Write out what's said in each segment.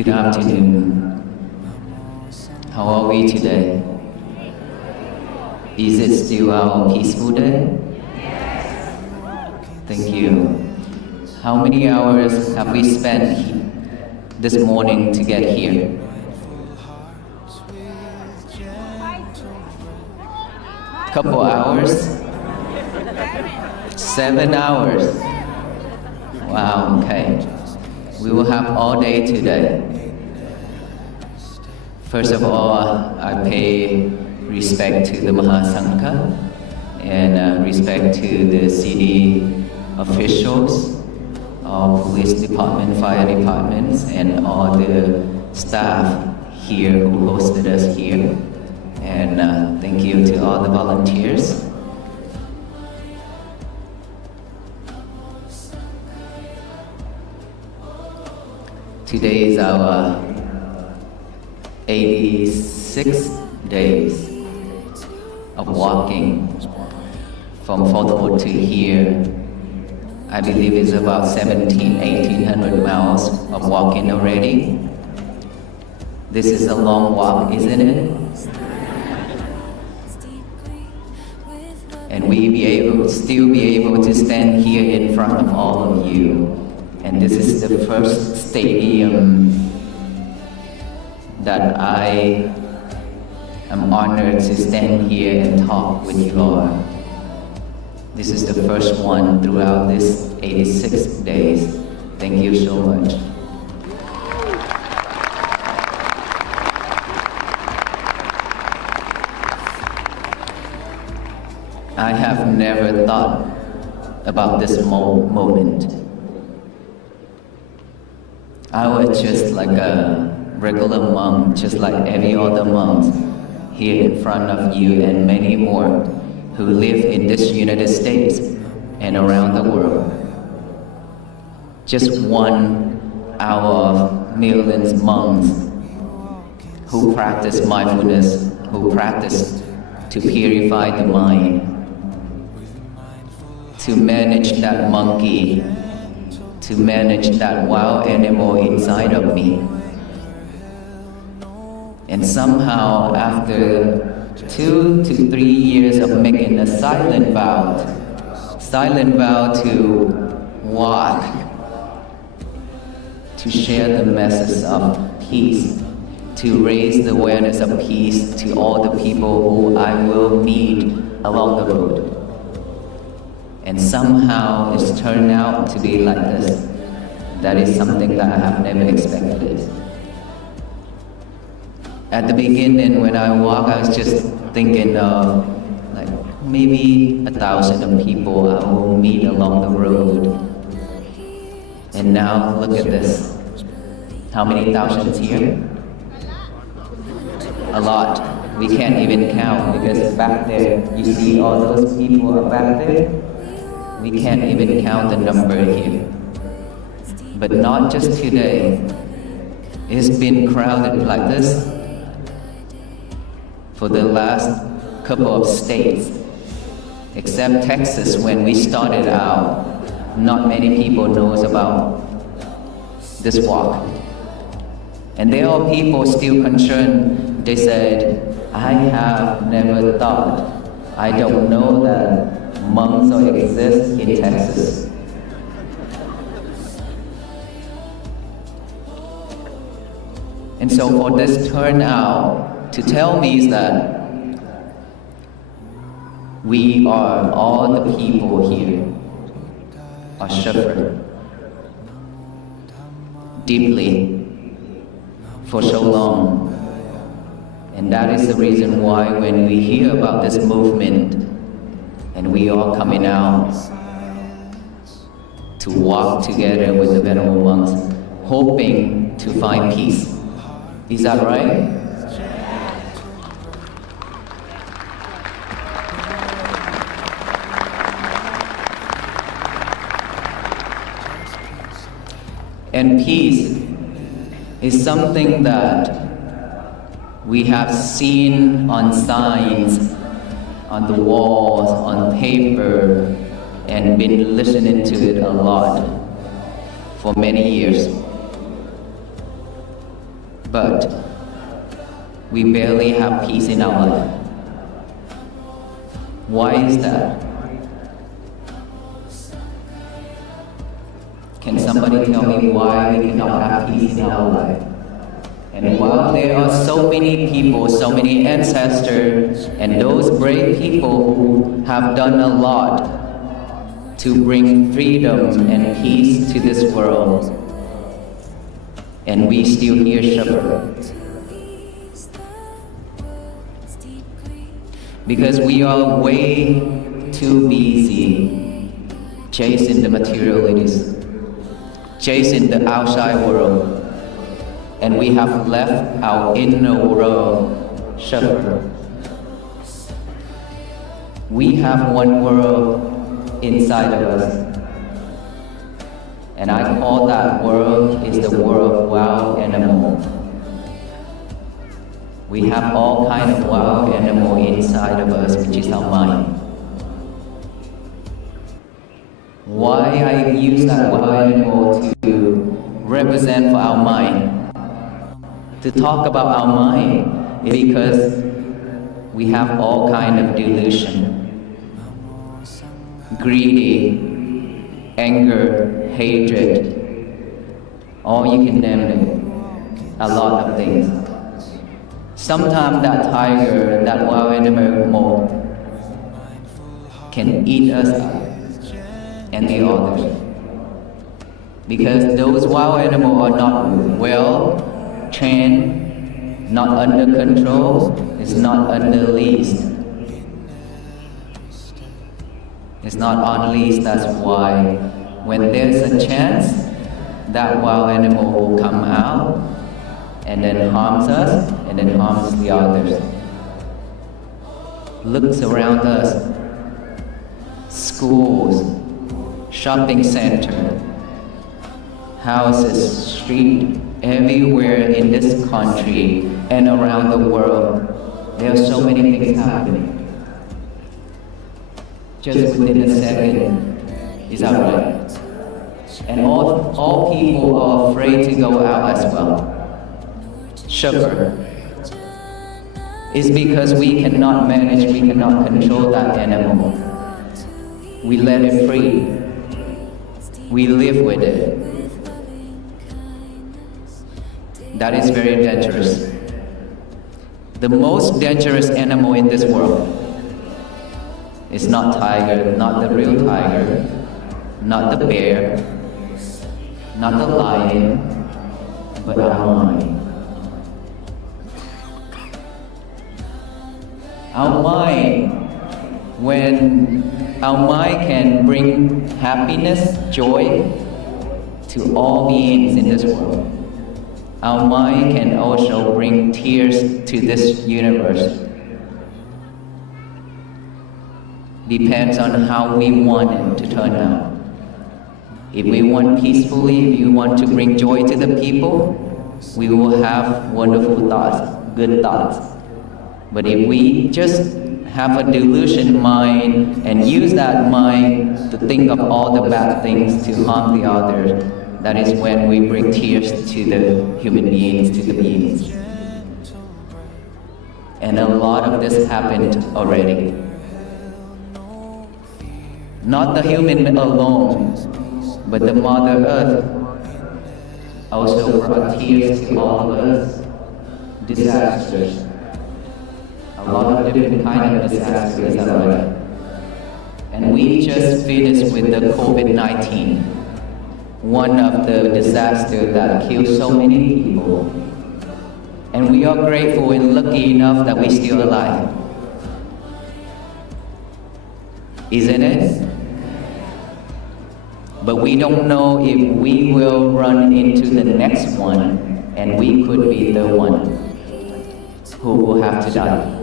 Good afternoon. How are we today? Is it still our peaceful day? Thank you. How many hours have we spent this morning to get here? Couple hours? 7 hours. Wow, okay. We will have all day today. First of all, I pay respect to the Mahasangha and respect to the city officials, our police department, fire departments, and all the staff here who hosted us here. And thank you to all the volunteers. Today is our 86 days of walking from Fort Hood to here. I believe it's about 1,800 miles of walking already. This is a long walk, isn't it? And we still be able to stand here in front of all of you. And this is the first stadium that I am honored to stand here and talk with you all. This is the first one throughout this 86 days. Thank you so much. I have never thought about this moment. I was just like a regular monk, just like every other monk here in front of you and many more who live in this United States and around the world. Just one out of millions monks who practice mindfulness, who practice to purify the mind, to manage that monkey, to manage that wild animal inside of me. And somehow after 2 to 3 years of making a silent vow to walk, to share the message of peace, to raise the awareness of peace to all the people who I will meet along the road. And somehow it's turned out to be like this. That is something that I have never expected. At the beginning, when I walk, I was just thinking of like maybe 1,000 of people I will meet along the road. And now look at this. How many thousands here? A lot. We can't even count because back there, you see all those people are back there? We can't even count the number here. But not just today. It's been crowded like this for the last couple of states. Except Texas, when we started out, not many people knows about this walk. And there are people still concerned. They said, I have never thought, I don't know that monks exist in Texas. And so for this turnout to tell me is that we are, all the people here are suffering deeply for so long. And that is the reason why when we hear about this movement and we are coming out to walk together with the venerable monks, hoping to find peace. Is that right? And peace is something that we have seen on signs, on the walls, on paper, and been listening to it a lot for many years. but we barely have peace in our life. Why is that? Can somebody tell me why we cannot have peace in our life? And while there are so many people, so many ancestors, and those brave people who have done a lot to bring freedom and peace to this world, and we still here suffer. Because we are way too busy chasing the materialities, chasing the outside world, and we have left our inner world suffer. We have one world inside of us, and I call that world is the world of wild animal. We have all kind of wild animal inside of us, which is our mind. Why I use that wild animal to represent for our mind, to talk about our mind, is because we have all kind of delusion. Greedy, anger, hatred, all you can name them, a lot of things. Sometimes that tiger, that wild animal can eat us up and the others. Because those wild animals are not well trained, not under control, it's not under leash. It's not on leash, that's why when there's a chance, that wild animal will come out and then harms us and then harms the others. Looks around us, schools, shopping center, houses, street, everywhere in this country and around the world, there are so many things happening. Just within a second, is that right? And all people are afraid to go out as well. Suffer. It's because we cannot manage, we cannot control that animal. We let it free. We live with it. That is very dangerous. The most dangerous animal in this world is not tiger, not the real tiger, not the bear, not the lion, but our mind. Our mind, when our mind can bring happiness, joy to all beings in this world, our mind can also bring tears to this universe. Depends on how we want it to turn out. If we want peacefully, if we want to bring joy to the people, we will have wonderful thoughts, good thoughts. But if we just have a delusion mind and use that mind to think of all the bad things to harm the others, that is when we bring tears to the human beings, to the beings. And a lot of this happened already. Not the human alone, but the Mother Earth also brought tears to all of us. Disasters. A lot of different kind of disasters already. And we just finished with the COVID-19. One of the disasters that killed so many people. And we are grateful and lucky enough that we're still alive. Isn't it? But we don't know if we will run into the next one, and we could be the one who will have to die.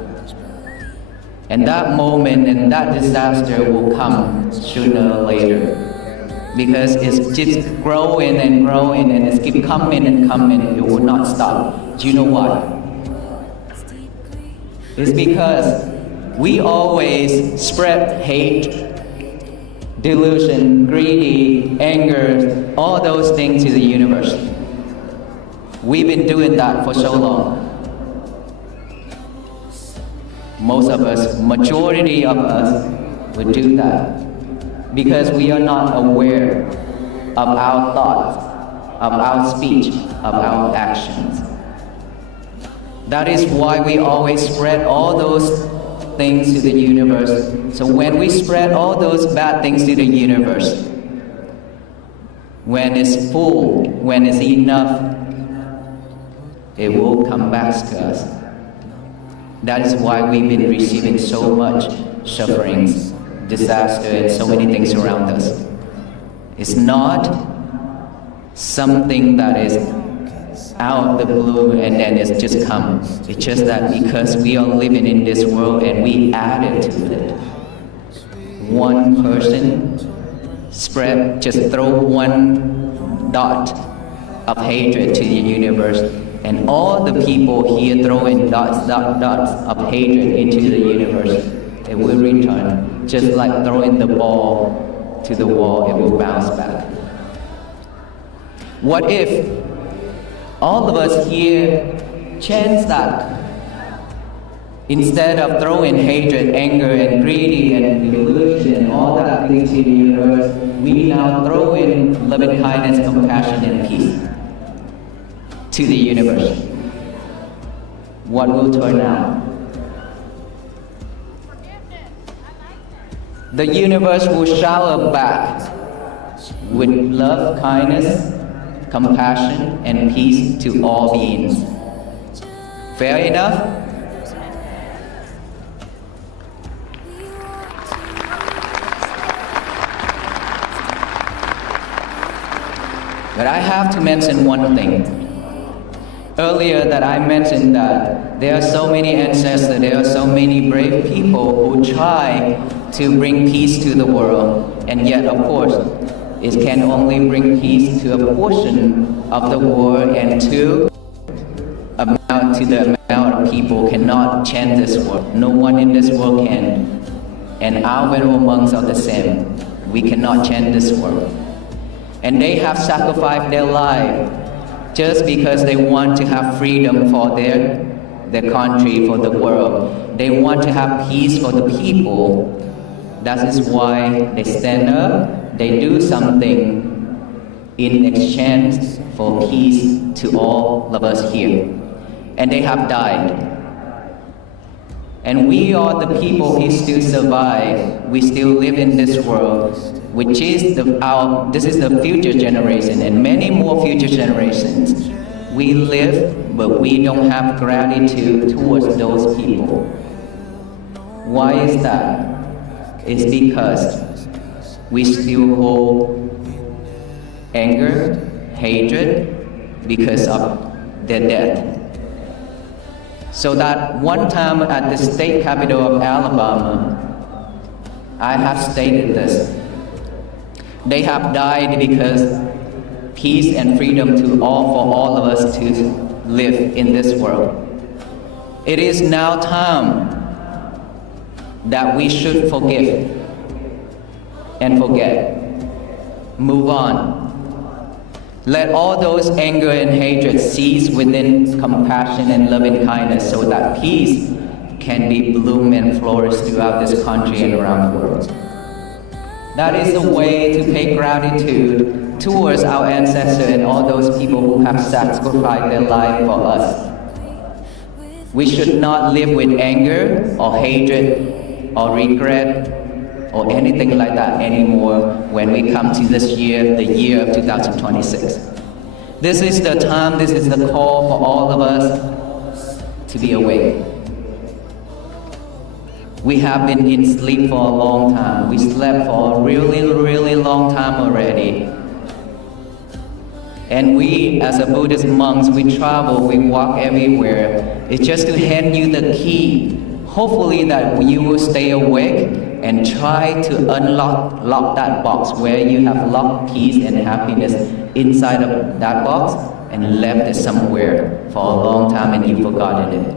And that moment and that disaster will come sooner or later, because it's just growing and growing and it's keep coming and coming. It will not stop. Do you know why? It's because we always spread hate, delusion, greedy, anger, all those things to the universe. We've been doing that for so long. Most of us, majority of us, would do that because we are not aware of our thoughts, of our speech, of our actions. That is why we always spread all those things to the universe. So when we spread all those bad things to the universe, when it's full, when it's enough, it will come back to us. That is why we've been receiving so much sufferings, disaster, and so many things around us. It's not something that is out of the blue and then it's just come. It's just that because we are living in this world and we added to it. One person just throw one dot of hatred to the universe, and all the people here throwing dots of hatred into the universe, it will return. Just like throwing the ball to the wall, it will bounce back. What if all of us here chance that instead of throwing hatred, anger, and greedy, and delusion, and all that things to the universe, we now throw in loving kindness, compassion, and peace to the universe? What will turn out? The universe will shower back with love, kindness, compassion, and peace to all beings. Fair enough? But I have to mention one thing. Earlier that I mentioned that there are so many ancestors, there are so many brave people who try to bring peace to the world, and yet of course it can only bring peace to a portion of the world, and to the amount of people cannot change this world. No one in this world can. And our venerable monks are the same. We cannot change this world. And they have sacrificed their life just because they want to have freedom for their country, for the world. They want to have peace for the people. That is why they stand up, they do something in exchange for peace to all of us here. And they have died. And we are the people who still survive. We still live in this world, which is this is the future generation and many more future generations. We live, but we don't have gratitude towards those people. Why is that? It's because we still hold anger, hatred because of their death. So that one time at the state capitol of Alabama, I have stated this. They have died because peace and freedom for all of us to live in this world. It is now time that we should forgive and forget. Move on. Let all those anger and hatred cease within compassion and loving kindness, so that peace can be bloom and flourish throughout this country and around the world. That is a way to pay gratitude towards our ancestors and all those people who have sacrificed their life for us. We should not live with anger or hatred or regret or anything like that anymore when we come to this year, the year of 2026. This is the time, this is the call for all of us to be awake. We have been in sleep for a long time. We slept for a really, really long time already. And we, as a Buddhist monks, we travel, we walk everywhere. It's just to hand you the key. Hopefully that you will stay awake and try to unlock that box where you have locked peace and happiness inside of that box and left it somewhere for a long time and you've forgotten it.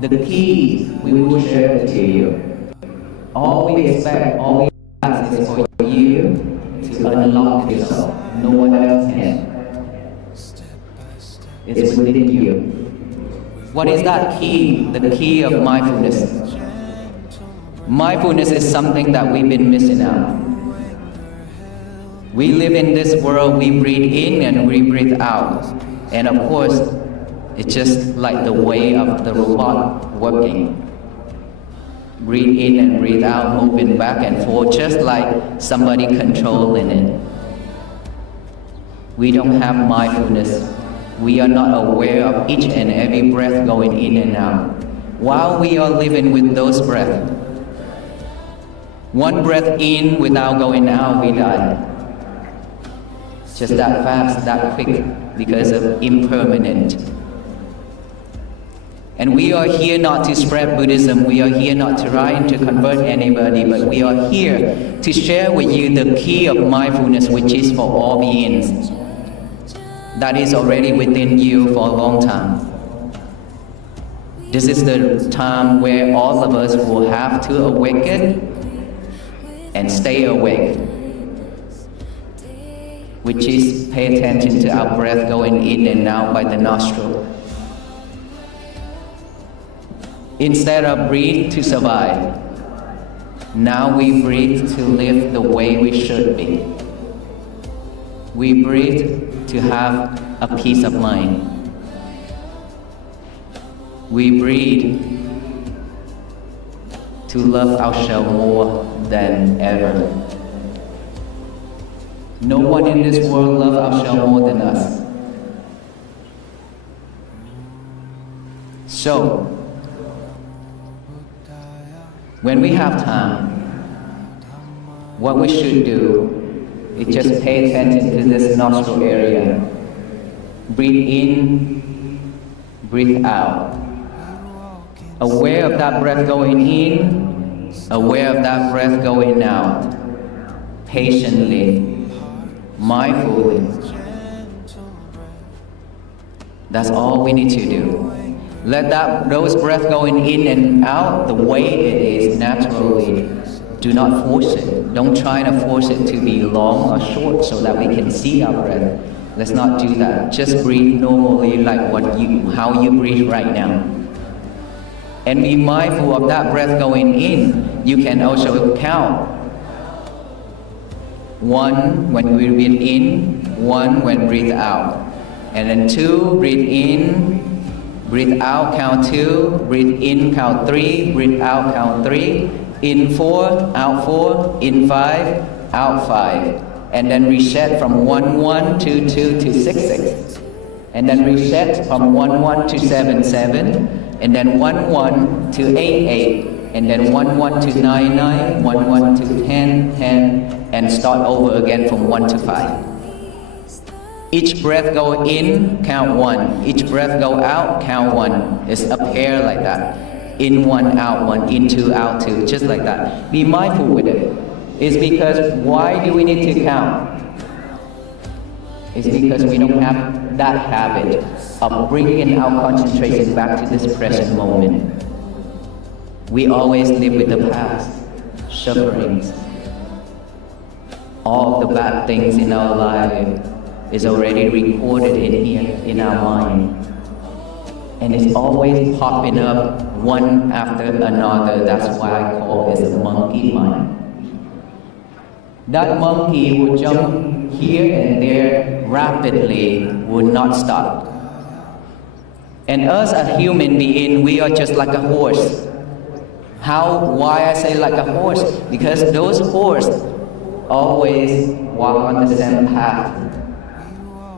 The keys, we will share it to you. All we expect, all we ask is for you to unlock yourself. No one else can. is within you. What is that key? The key of mindfulness. Mindfulness is something that we've been missing out. We live in this world, we breathe in and we breathe out. And of course, it's just like the way of the robot working. Breathe in and breathe out, moving back and forth, just like somebody controlling it. We don't have mindfulness. We are not aware of each and every breath going in and out. While we are living with those breaths, one breath in without going out, we die. Just that fast, that quick, because of impermanent. And we are here not to spread Buddhism, we are here not to try to convert anybody, but we are here to share with you the key of mindfulness, which is for all beings. That is already within you for a long time. This is the time where all of us will have to awaken and stay awake, which is pay attention to our breath going in and out by the nostril. Instead of breathe to survive, now we breathe to live the way we should be. We breathe to have a peace of mind. We breathe to love ourselves more than ever. No one in this world loves ourselves more than us. So, when we have time, what we should do is just pay attention to this nostril area. Breathe in, breathe out. Aware of that breath going in, aware of that breath going out. Patiently, mindfully. That's all we need to do. Let those breaths going in and out the way it is naturally. Do not force it. Don't try to force it to be long or short so that we can see our breath. Let's not do that. Just breathe normally like how you breathe right now. And be mindful of that breath going in. You can also count. 1 when we breathe in, 1 when breathe out. And then 2, breathe in, breathe out, count 2, breathe in, count 3, breathe out, count 3, in 4, out 4, in 5, out 5. And then reset from 1, 1, 2, 2 to 6, 6. And then reset from 1, 1 to 7, 7. And then 1, 1 to 8, 8. And then 1, 1 to 9, 9, 1, 1 to 10, 10. And start over again from 1 to 5. Each breath go in, count 1. Each breath go out, count 1. It's a pair like that. In 1, out 1, in 2, out 2, just like that. Be mindful with it. It's because why do we need to count? It's because we don't have that habit of bringing our concentration back to this present moment. We always live with the past, sufferings. All the bad things in our life is already recorded in here, in our mind. And it's always popping up one after another. That's why I call it a monkey mind. That monkey will jump here and there rapidly, will not stop. And us as human beings, we are just like a horse. Why I say like a horse? Because those horses always walk on the same path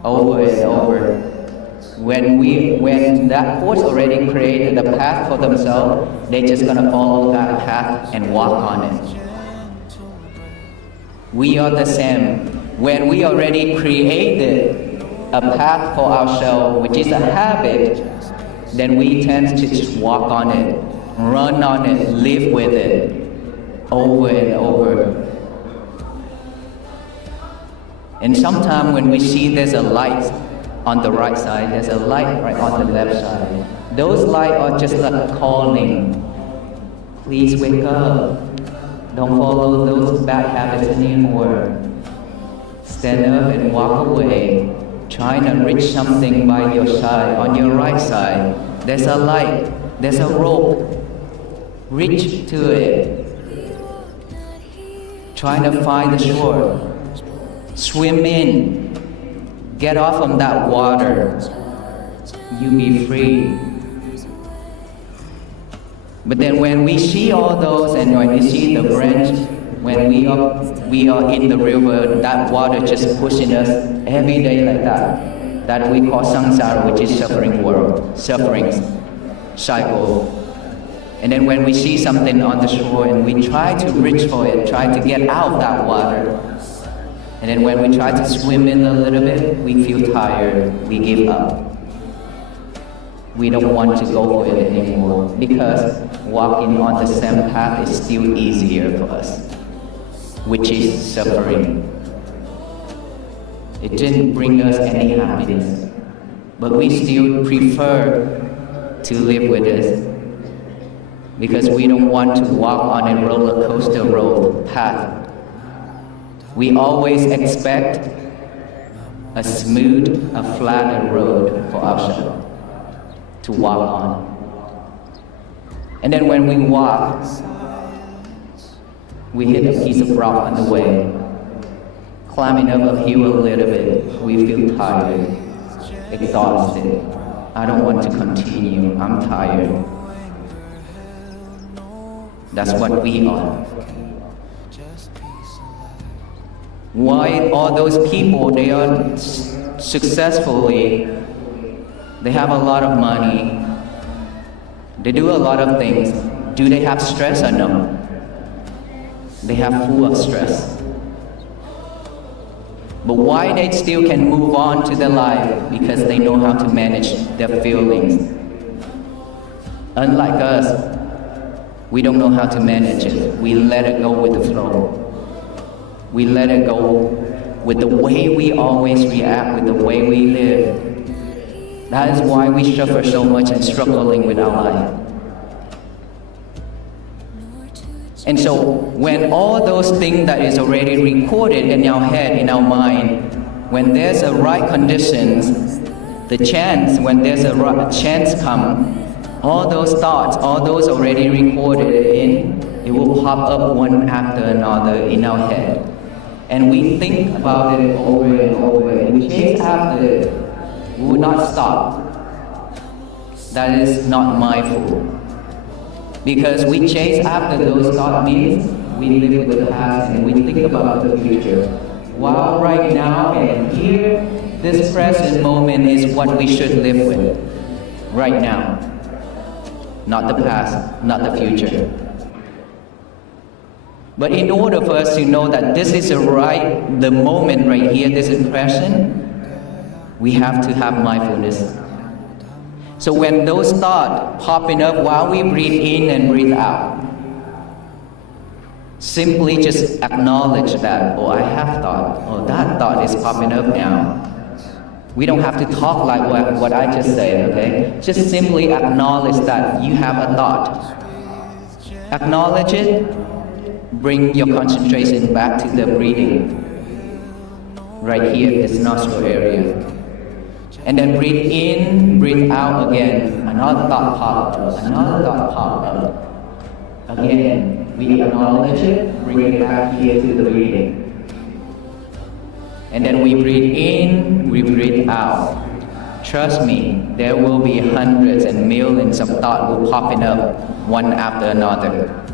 over and over. When that horse already created the path for themselves, they're just gonna follow that path and walk on it. We are the same. When we already created a path for ourselves, which is a habit, then we tend to just walk on it, run on it, live with it, over and over. And sometimes when we see there's a light on the right side, there's a light right on the left side. Those lights are just like calling. Please wake up. Don't follow those bad habits anymore. Stand up and walk away. trying to reach something by your side, on your right side. There's a light, there's a rope. Reach to it. Trying to find the shore. Swim in. Get off from that water. You be free. But then when we see all those, and when we see the branch, when we are in the river, that water just pushing us every day like that. That we call samsara, which is suffering world, suffering cycle. And then when we see something on the shore and we try to reach for it, try to get out that water. And then when we try to swim in a little bit, we feel tired, we give up. We don't want to go for it anymore because walking on the same path is still easier for us, which is suffering. It didn't bring us any happiness, but we still prefer to live with it because we don't want to walk on a roller coaster road path. We always expect a smooth, a flatter road for ourselves to walk on. And then when we walk, we hit a piece of rock on the way. Climbing up a hill a little bit, we feel tired, exhausted. I don't want to continue, I'm tired. That's what we are. Why all those people, they are successfully, they have a lot of money, they do a lot of things. Do they have stress or no? They have full of stress. But why they still can move on to their life? Because they know how to manage their feelings. Unlike us, we don't know how to manage it. We let it go with the flow. We let it go with the way we always react, with the way we live. That is why we suffer so much and struggling with our life. And so when all those things that is already recorded in our head, in our mind, when there's a right conditions, the chance, when there's a right chance come, all those thoughts, all those already recorded in, it will pop up one after another in our head. And we think about it over and over, and we chase after it. We will not stop. That is not mindful. Because we chase after those thoughts means we live with the past and we think about the future. While right now and here, this present moment is what we should live with. Right now. Not the past, not the future. But in order for us to know that this is the moment right here, this is present, we have to have mindfulness. So when those thoughts popping up while we breathe in and breathe out, simply just acknowledge that, oh, I have thought, oh, that thought is popping up now. We don't have to talk like what I just said, okay? Just simply acknowledge that you have a thought. Acknowledge it, bring your concentration back to the breathing. Right here, this nostril area. And then breathe in, breathe out again. Another thought pop up, another thought pop up. Again, we acknowledge it, bring it back here to the breathing. And then we breathe in, we breathe out. Trust me, there will be hundreds and millions of thoughts will popping up one after another.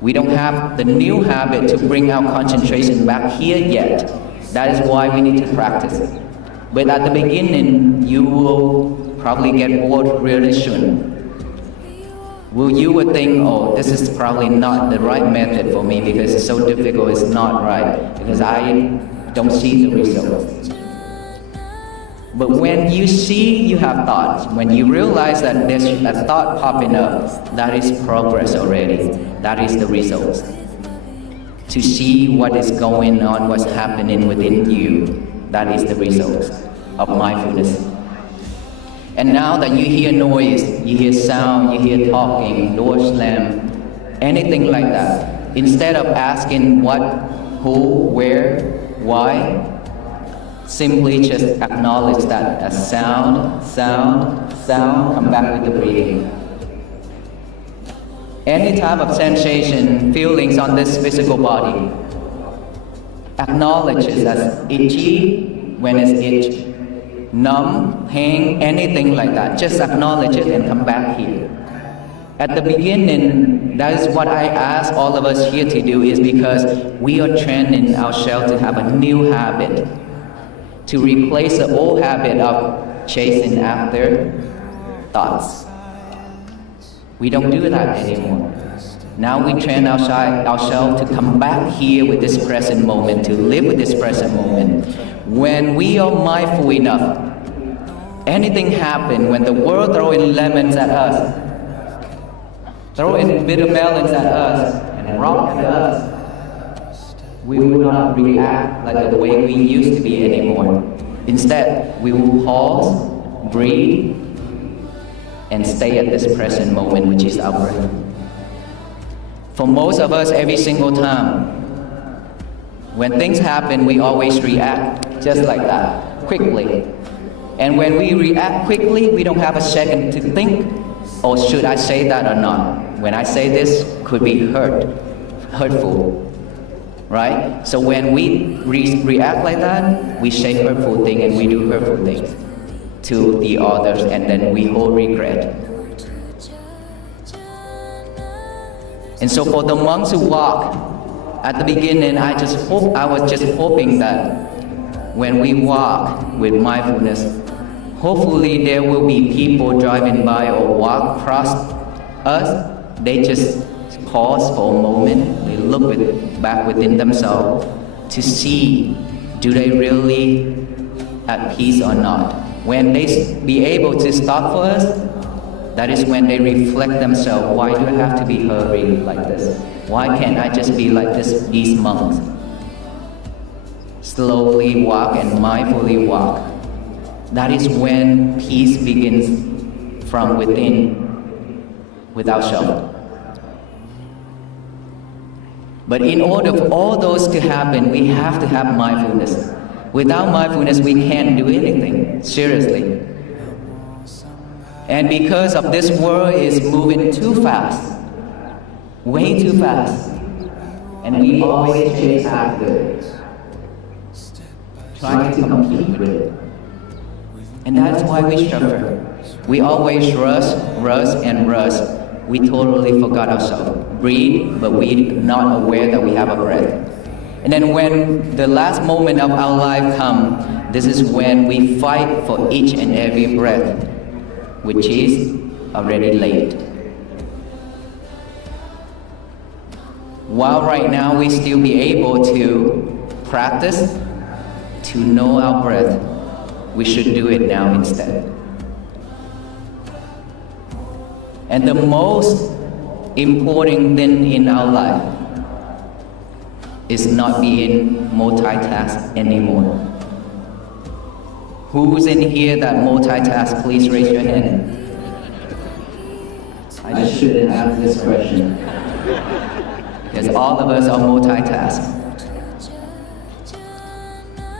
We don't have the new habit to bring our concentration back here yet. That is why we need to practice it. But at the beginning, you will probably get bored really soon. You would think, oh, this is probably not the right method for me because it's so difficult, it's not right, because I don't see the results. But when you see you have thoughts, when you realize that there's a thought popping up, that is progress already. That is the results. To see what is going on, what's happening within you, that is the results of mindfulness. And now that you hear noise, you hear sound, you hear talking, door slam, anything like that, instead of asking what, who, where, why, Simply just acknowledge that as sound, sound, sound, come back with the breathing. Any type of sensation, feelings on this physical body, acknowledge it as itchy when it's itchy, numb, pain, anything like that. Just acknowledge it and come back here. At the beginning, that is what I ask all of us here to do, is because we are training ourselves to have a new habit, to replace the old habit of chasing after thoughts. We don't do that anymore. Now we train ourselves to come back here with this present moment, to live with this present moment. When we are mindful enough, anything happen, when the world throwing lemons at us, throwing bitter melons at us, and rock at us, we will not react like the way we used to be anymore. Instead, we will pause, breathe, and stay at this present moment, which is our breath. For most of us, every single time, when things happen, we always react just like that, quickly. And when we react quickly, we don't have a second to think, or should I say that or not? When I say this, could be hurtful, right? So when we react like that, we say hurtful things and we do hurtful things to the others, and then we hold regret. And so for the monks who walk, at the beginning, I was just hoping that when we walk with mindfulness, hopefully there will be people driving by or walk across us. They just pause for a moment, they look back within themselves to see, do they really at peace or not? When they be able to stop for us, that is when they reflect themselves. Why do I have to be hurried like this? Why can't I just be like these monks? Slowly walk and mindfully walk. That is when peace begins from within, without self. But in order for all those to happen, we have to have mindfulness. Without mindfulness, we can't do anything, seriously. And because of this world is moving too fast, way too fast, and we always chase after it, trying to compete with it. And that's why we suffer. We always rush, and rush. We totally forgot ourselves. Breathe, but we're not aware that we have a breath. And then when the last moment of our life comes, this is when we fight for each and every breath, which is already late. While right now we still be able to practice to know our breath, we should do it now instead. And the most important thing in our life is not being multitask anymore. Who's in here that multitask? Please raise your hand. I shouldn't ask this question, because all of us are multitask.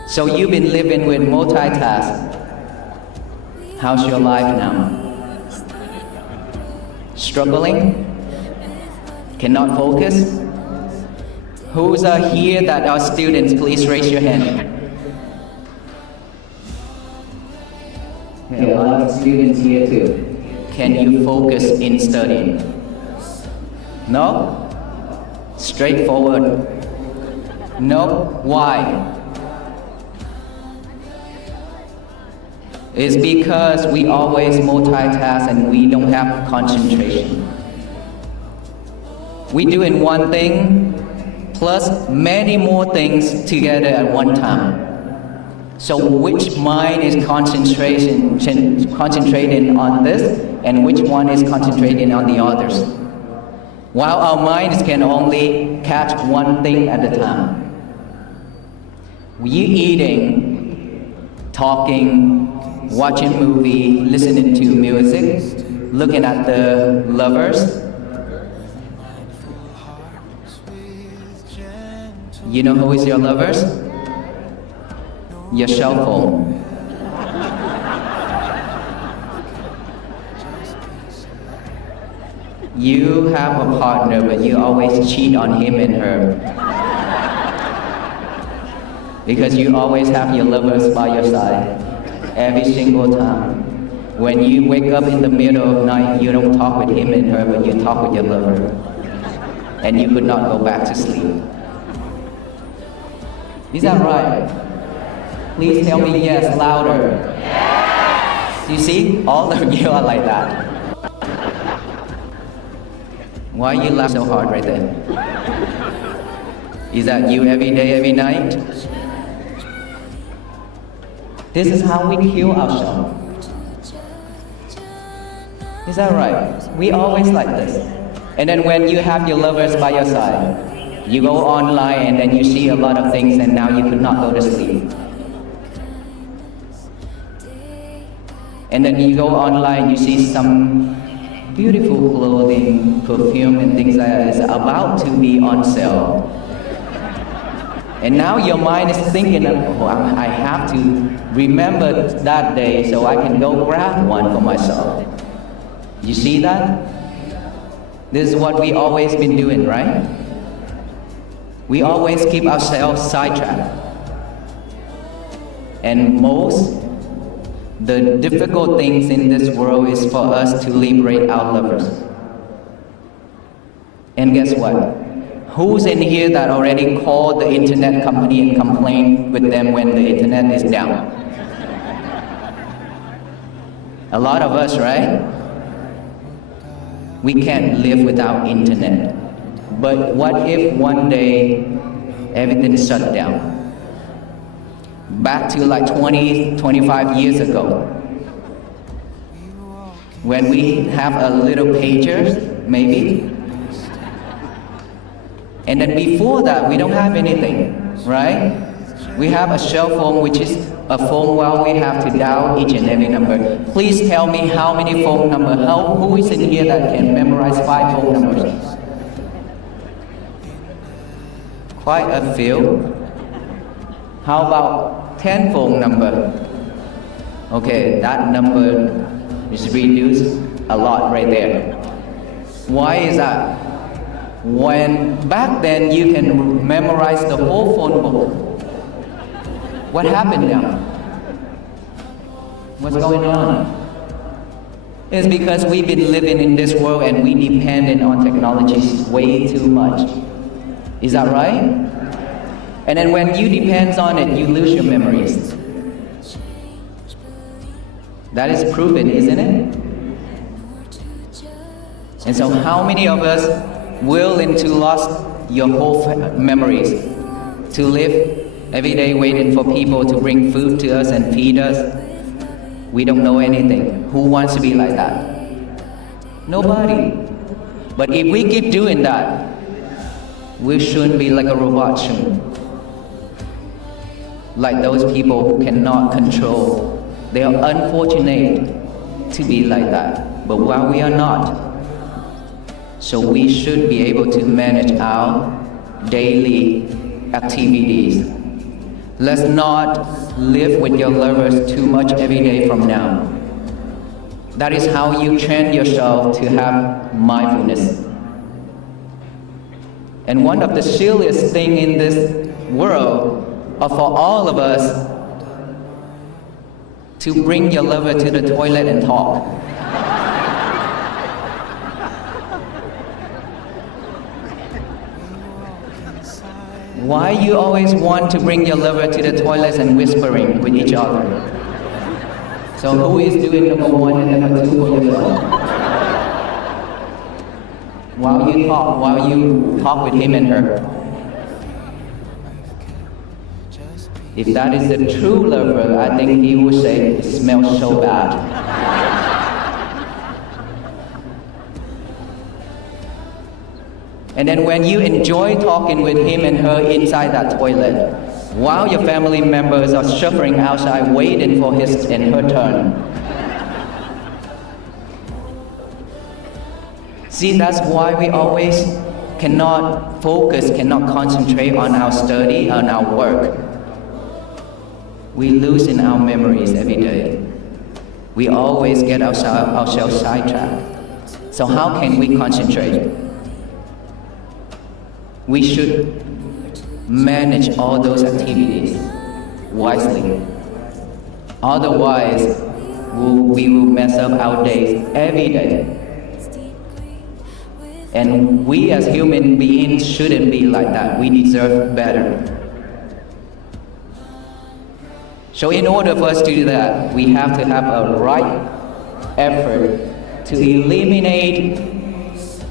So you've been living with multitask. How's your life now? Struggling? Cannot focus? Who's here that are students? Please raise your hand. Okay, a lot of students here too. Can you focus in studying? No? Straightforward? No? Why? It's because we always multitask and we don't have concentration. We doing one thing plus many more things together at one time. So which mind is concentrating on this and which one is concentrating on the others? While our minds can only catch one thing at a time. You eating, talking, watching movie, listening to music, looking at the lovers. You know who is your lovers? your cell phone. You have a partner, but you always cheat on him and her. Because you always have your lovers by your side, every single time. When you wake up in the middle of night, you don't talk with him and her, but you talk with your lover. And you could not go back to sleep. Is that right? Please tell me yes, louder. Yes! You see, all of you are like that. Why you laugh so hard right there? Is that you every day, every night? This is how we kill ourselves. Is that right? We always like this. And then when you have your lovers by your side, you go online and then you see a lot of things and now you could not go to sleep. And then you go online, you see some beautiful clothing, perfume and things like that is about to be on sale. And now your mind is thinking, oh, I have to remember that day so I can go grab one for myself. You see that? This is what we always been doing, right? We always keep ourselves sidetracked. And the difficult things in this world is for us to liberate our lovers. And guess what? Who's in here that already called the internet company and complained with them when the internet is down? A lot of us, right? We can't live without internet. But what if one day everything shut down? Back to like 20, 25 years ago, when we have a little pager, maybe. And then before that, we don't have anything, right? We have a cell phone, which is a phone where we have to dial each and every number. Please tell me how many phone numbers, who is in here that can memorize 5 phone numbers? Quite a few. How about 10 phone number? Okay, that number is reduced a lot right there. Why is that? When back then you can memorize the whole phone book. What happened now? What's going on? It's because we've been living in this world and we dependent on technologies way too much. Is that right? And then when you depend on it, you lose your memories. That is proven, isn't it? And so how many of us willing to lose your whole memories, to live every day waiting for people to bring food to us and feed us? We don't know anything. Who wants to be like that? Nobody. But if we keep doing that, we shouldn't be like a robot soon. Like those people who cannot control. They are unfortunate to be like that. But while we are not, so we should be able to manage our daily activities. Let's not live with your lovers too much every day from now. That is how you train yourself to have mindfulness. And one of the silliest things in this world are for all of us to bring your lover to the toilet and talk. Why you always want to bring your lover to the toilets and whispering with each other? So who is doing number 1 and number 2 for yourself? While you talk with him and her. If that is the true lover, I think he will say, it smells so bad. And then when you enjoy talking with him and her inside that toilet, while your family members are suffering outside waiting for his and her turn. See, that's why we always cannot focus, cannot concentrate on our study, on our work. We lose in our memories every day. We always get ourselves sidetracked. So how can we concentrate? We should manage all those activities wisely. Otherwise, we will mess up our days every day. And we as human beings shouldn't be like that. We deserve better. So in order for us to do that, we have to have a right effort to eliminate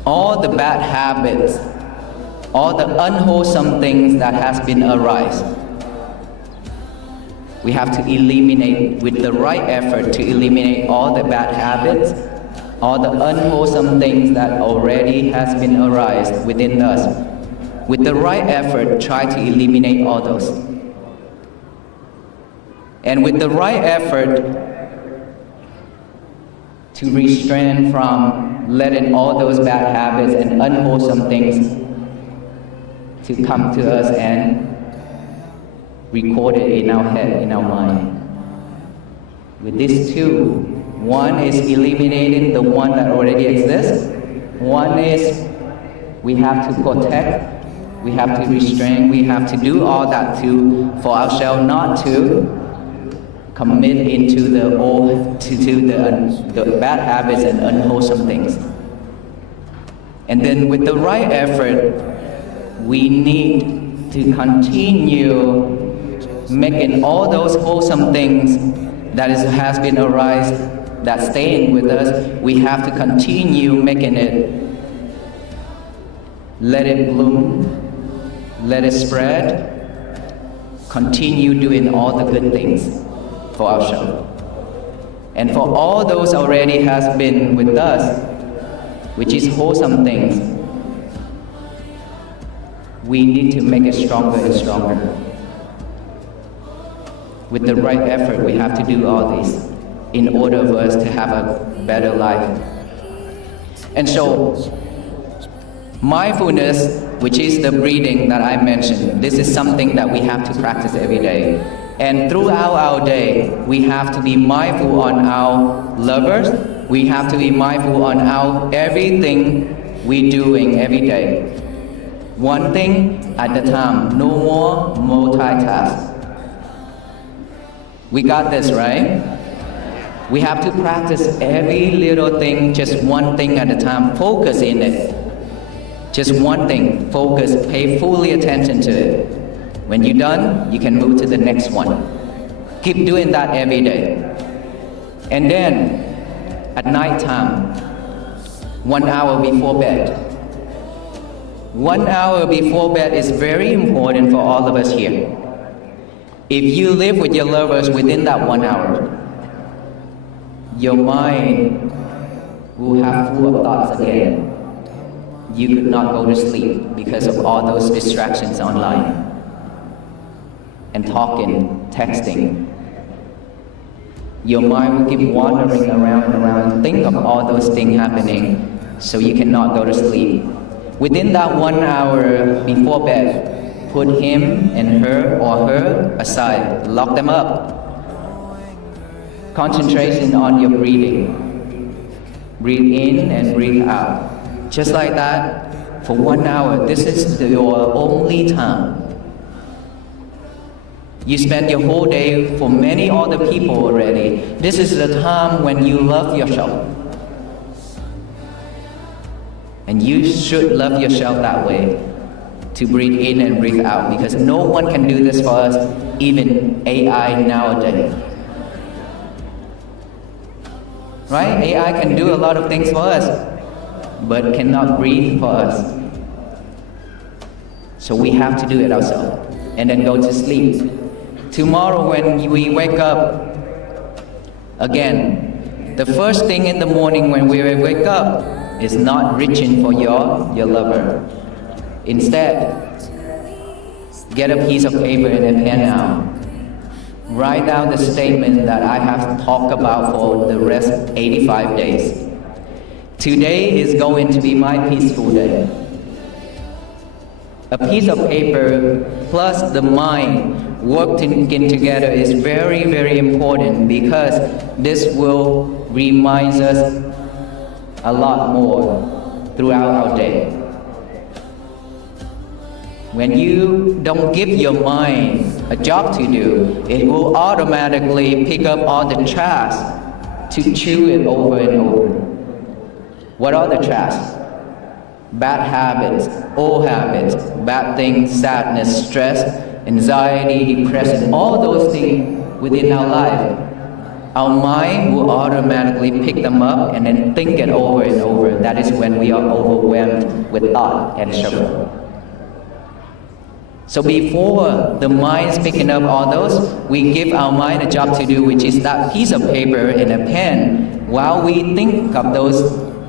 all the bad habits, all the unwholesome things that has been arise. We have to eliminate, with the right effort, to eliminate all the bad habits, all the unwholesome things that already has been arise within us. With the right effort, try to eliminate all those. And with the right effort, to restrain from letting all those bad habits and unwholesome things to come to us and record it in our head, in our mind. With these two, one is eliminating the one that already exists. One is we have to protect, we have to restrain, we have to do all that too for ourselves not to commit into the bad habits and unwholesome things. And then with the right effort, we need to continue making all those wholesome things that has been arise, that's staying with us. We have to continue making it, let it bloom, let it spread, continue doing all the good things for ourselves. And for all those already has been with us, which is wholesome things, we need to make it stronger and stronger. With the right effort, we have to do all these in order for us to have a better life. And so, mindfulness, which is the breathing that I mentioned, this is something that we have to practice every day. And throughout our day, we have to be mindful on our lovers. We have to be mindful on our everything we're doing every day. One thing at a time, no more multitask. We got this, right? We have to practice every little thing, just one thing at a time. Focus in it. Just one thing, focus, pay fully attention to it. When you're done, you can move to the next one. Keep doing that every day. And then, at night time, 1 hour before bed. 1 hour before bed is very important for all of us here. If you live with your lovers within that 1 hour, your mind will have full of thoughts again. You could not go to sleep because of all those distractions online and talking, texting. Your mind will keep wandering around and around. Think of all those things happening, so you cannot go to sleep. Within that 1 hour before bed, put him and her or her aside. Lock them up. Concentration on your breathing. Breathe in and breathe out. Just like that, for 1 hour, this is your only time. You spend your whole day for many other people already. This is the time when you love yourself. And you should love yourself that way, to breathe in and breathe out, because no one can do this for us, even AI nowadays. Right? AI can do a lot of things for us, but cannot breathe for us. So we have to do it ourselves, and then go to sleep. Tomorrow when we wake up, again, the first thing in the morning when we wake up is not reaching for your lover. Instead, get a piece of paper and a pen out. Write down the statement that I have talked about for the rest 85 days. Today is going to be my peaceful day. A piece of paper plus the mind working together is very, very important because this will remind us a lot more throughout our day. When you don't give your mind a job to do, it will automatically pick up all the trash to chew it over and over. What are the trash? Bad habits, old habits, bad things, sadness, stress, anxiety, depression, all those things within our life. Our mind will automatically pick them up and then think it over and over. That is when we are overwhelmed with thought and struggle. So before the mind's picking up all those, we give our mind a job to do, which is that piece of paper and a pen. While we think of those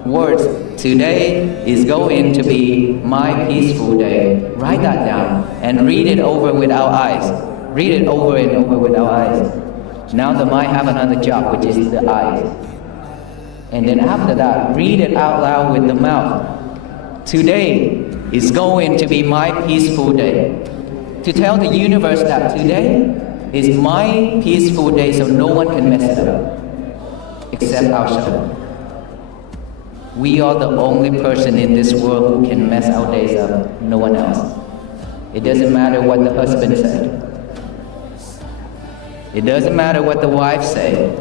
words, today is going to be my peaceful day. Write that down and read it over with our eyes. Read it over and over with our eyes. Now the mind have another job, which is the eyes. And then after that, read it out loud with the mouth. Today is going to be my peaceful day. To tell the universe that today is my peaceful day, so no one can mess it up except ourselves. We are the only person in this world who can mess our days up, no one else. It doesn't matter what the husband said. It doesn't matter what the wife said.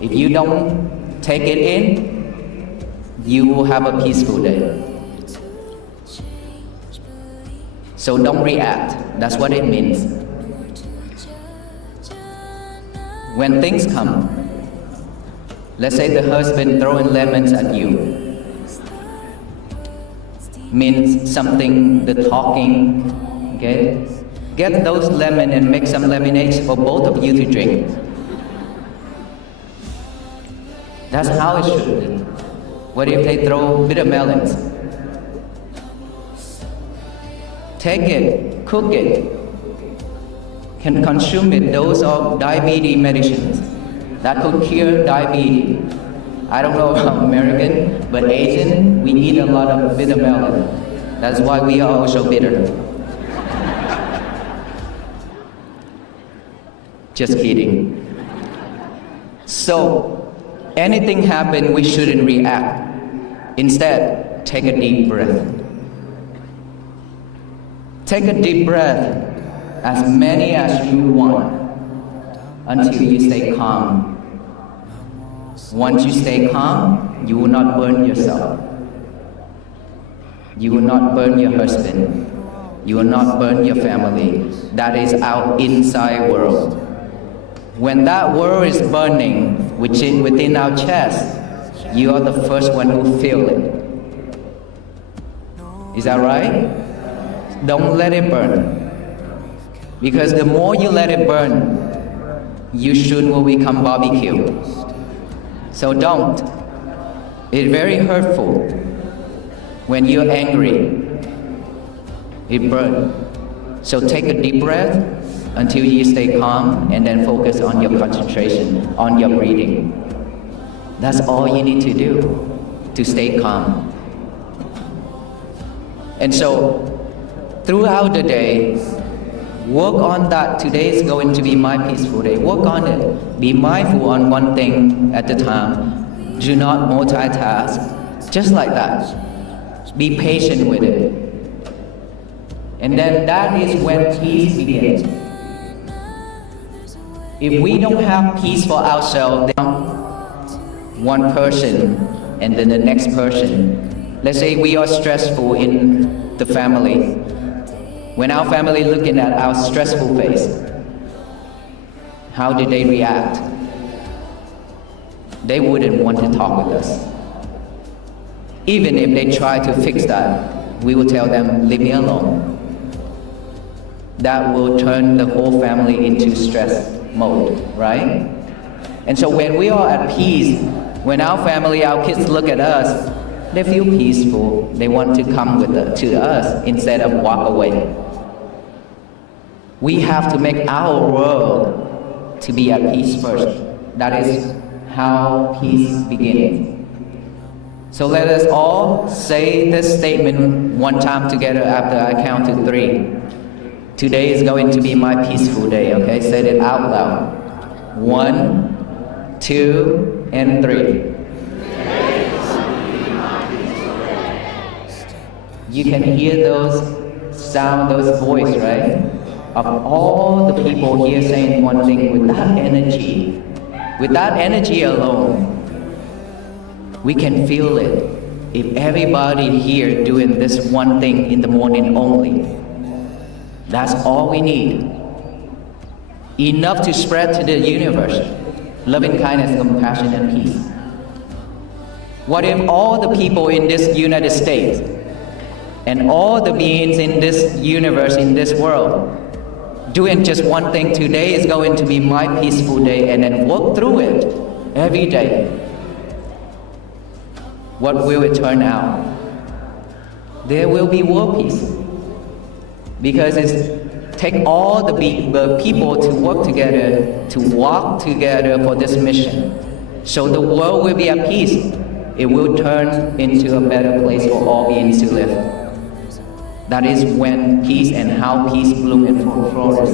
If you don't take it in, you will have a peaceful day. So don't react. That's what it means. When things come, let's say the husband throwing lemons at you, means something, the talking, okay? Get those lemons and make some lemonades for both of you to drink. That's how it should be. What if they throw bitter melons? Take it, cook it, can consume it. Those are diabetes medicines that could cure diabetes. I don't know about American, but Asian, we eat a lot of bitter melon. That's why we are also bitter. Just kidding. So, anything happen, we shouldn't react. Instead, take a deep breath. Take a deep breath, as many as you want, until you stay calm. Once you stay calm, you will not burn yourself. You will not burn your husband. You will not burn your family. That is our inside world. When that world is burning within our chest, you are the first one who feel it. Is that right? Don't let it burn. Because the more you let it burn, you soon will become barbecue. So don't. It's very hurtful. When you're angry, it burns. So take a deep breath until you stay calm and then focus on your concentration, on your breathing. That's all you need to do to stay calm. And so, throughout the day, work on that. Today is going to be my peaceful day. Work on it. Be mindful on one thing at a time. Do not multitask. Just like that. Be patient with it. And then that is when peace begins. If we don't have peace for ourselves, then one person and then the next person. Let's say we are stressful in the family. When our family looking at our stressful face, how did they react? They wouldn't want to talk with us. Even if they try to fix that, we will tell them, leave me alone. That will turn the whole family into stress mode, right? And so when we are at peace, when our family, our kids look at us, they feel peaceful. They want to come to us instead of walk away. We have to make our world to be at peace first. That is how peace begins. So let us all say this statement one time together after I count to 3. Today is going to be my peaceful day, okay? Say it out loud. 1, 2, and 3. You can hear those sound, those voice, right? Of all the people here saying one thing without energy. Without energy alone, we can feel it. If everybody here doing this one thing in the morning only, that's all we need. Enough to spread to the universe, loving kindness, compassion, and peace. What if all the people in this United States and all the beings in this universe, in this world, doing just one thing? Today is going to be my peaceful day, and then work through it every day. What will it turn out? There will be world peace. Because it takes all the people to work together, to walk together for this mission. So the world will be at peace. It will turn into a better place for all beings to live. That is when peace and how peace bloom and flourish.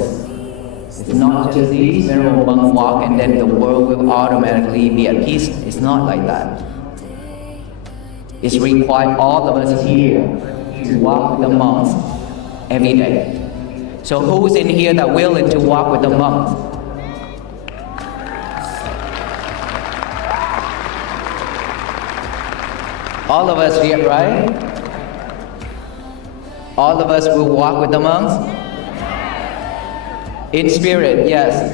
It's not just these mineral monk walk and then the world will automatically be at peace. It's not like that. It's required all of us here to walk with the monks every day. So who's in here that willing to walk with the monks? All of us here, right? All of us will walk with the monks? In spirit, yes.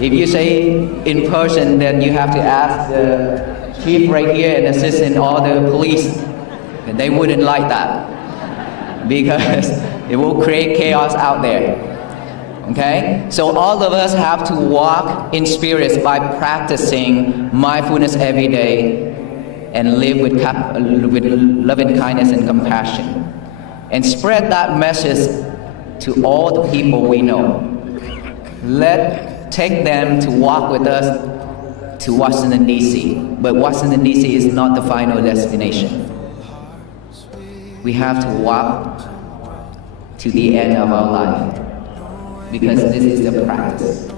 If you say in person, then you have to ask the chief right here and assistant all the police. And they wouldn't like that because it will create chaos out there. Okay? So all of us have to walk in spirits by practicing mindfulness every day and live with loving kindness and compassion. And spread that message to all the people we know. Take them to walk with us to Washington, D.C. But Washington, D.C. is not the final destination. We have to walk to the end of our life because this is the practice.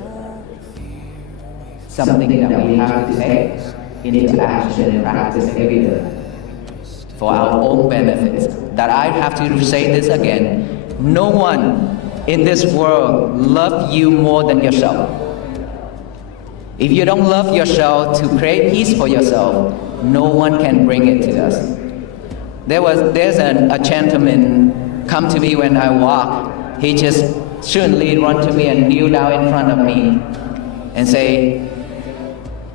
Something that we have to take into action and practice every day for our own benefits. That I have to say this again. No one in this world loves you more than yourself. If you don't love yourself to create peace for yourself, no one can bring it to us. There's a gentleman come to me when I walk. He just suddenly run to me and kneel down in front of me and say,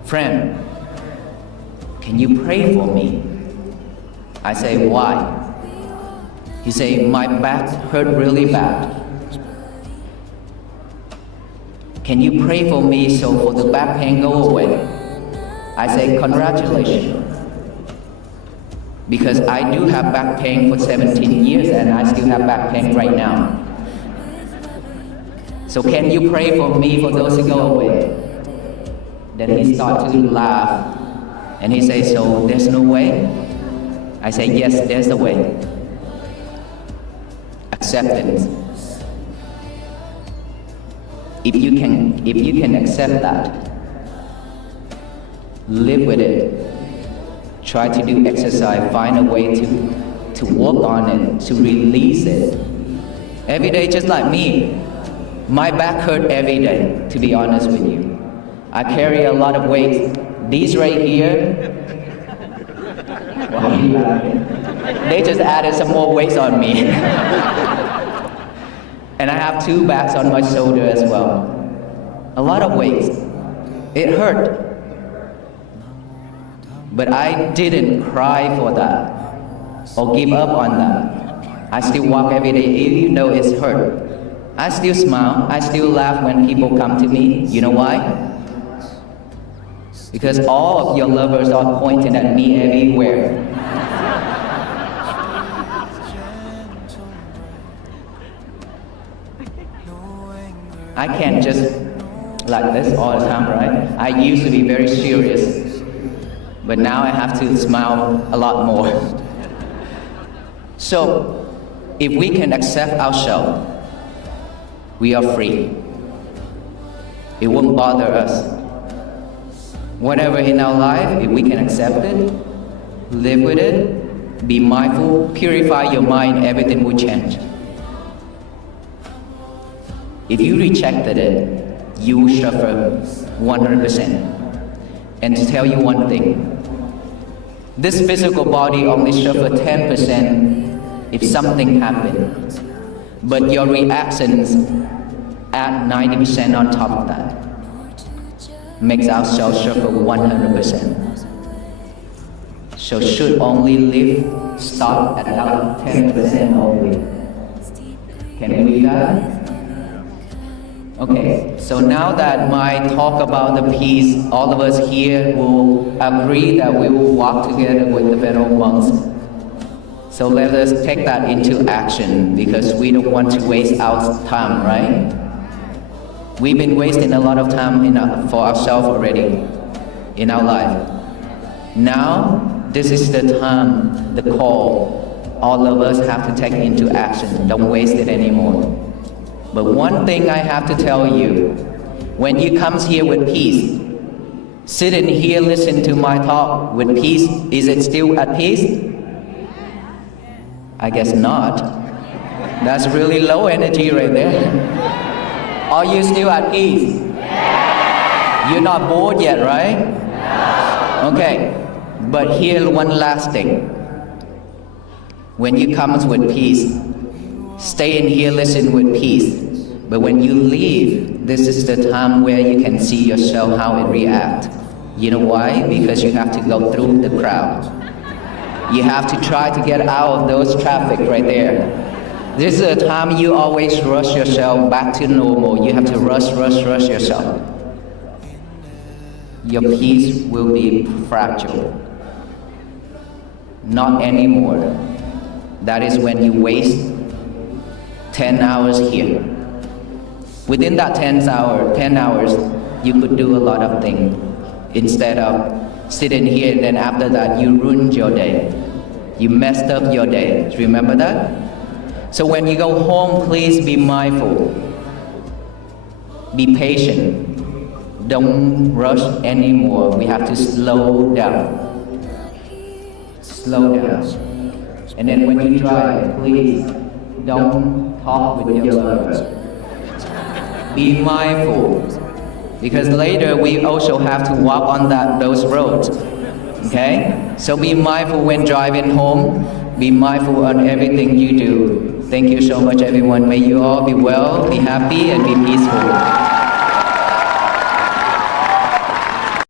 "Friend, can you pray for me?" I say, "Why?" He say, "My back hurt really bad. Can you pray for me so for the back pain go away?" I say, "Congratulations. Because I do have back pain for 17 years and I still have back pain right now. So can you pray for me for those to go away?" Then he starts to laugh and he says, "So there's no way?" I say, "Yes, there's a way. Acceptance. If you can accept that, live with it. Try to do exercise, find a way to work on it, to release it. Every day, just like me, my back hurt every day, to be honest with you. I carry a lot of weight. These right here, they just added some more weights on me. And I have 2 bags on my shoulder as well. A lot of weights. It hurt. But I didn't cry for that or give up on that. I still walk every day even though it's hurt. I still smile. I still laugh when people come to me. You know why? Because all of your lovers are pointing at me everywhere. I can't just like this all the time, right? I used to be very serious. but now I have to smile a lot more. So, if we can accept ourselves, we are free. It won't bother us. Whatever in our life, if we can accept it, live with it, be mindful, purify your mind, everything will change. If you rejected it, you will suffer 100%. And to tell you one thing, this physical body only suffers 10% if something happens, but your reactions add 90% on top of that. Makes ourselves suffer 100%. So should only live, start at about 10% only. Can we do that? Okay, so now that my talk about the peace, all of us here will agree that we will walk together with the fellow monks. So let us take that into action because we don't want to waste our time, right? We've been wasting a lot of time for ourselves already in our life. Now, this is the time, the call, all of us have to take into action. Don't waste it anymore. But one thing I have to tell you, when you come here with peace, sit in here, listen to my talk with peace, is it still at peace? I guess not. That's really low energy right there. Are you still at peace? You're not bored yet, right? Okay, but here one last thing. When you come with peace, stay in here, listen with peace. But when you leave, this is the time where you can see yourself how it reacts. You know why? Because you have to go through the crowd. You have to try to get out of those traffic right there. This is a time you always rush yourself back to normal. You have to rush yourself. Your peace will be fragile. Not anymore. That is when you waste 10 hours here. Within that 10 hours, you could do a lot of things. Instead of sitting here, and then after that, you ruined your day. You messed up your day. Remember that? So when you go home, please be mindful. Be patient. Don't rush anymore. We have to slow down. Slow down. And then when you drive, please don't talk with your lover. Be mindful, because later we also have to walk on those roads. Okay? So be mindful when driving home. Be mindful on everything you do. Thank you so much, everyone. May you all be well, be happy, and be peaceful.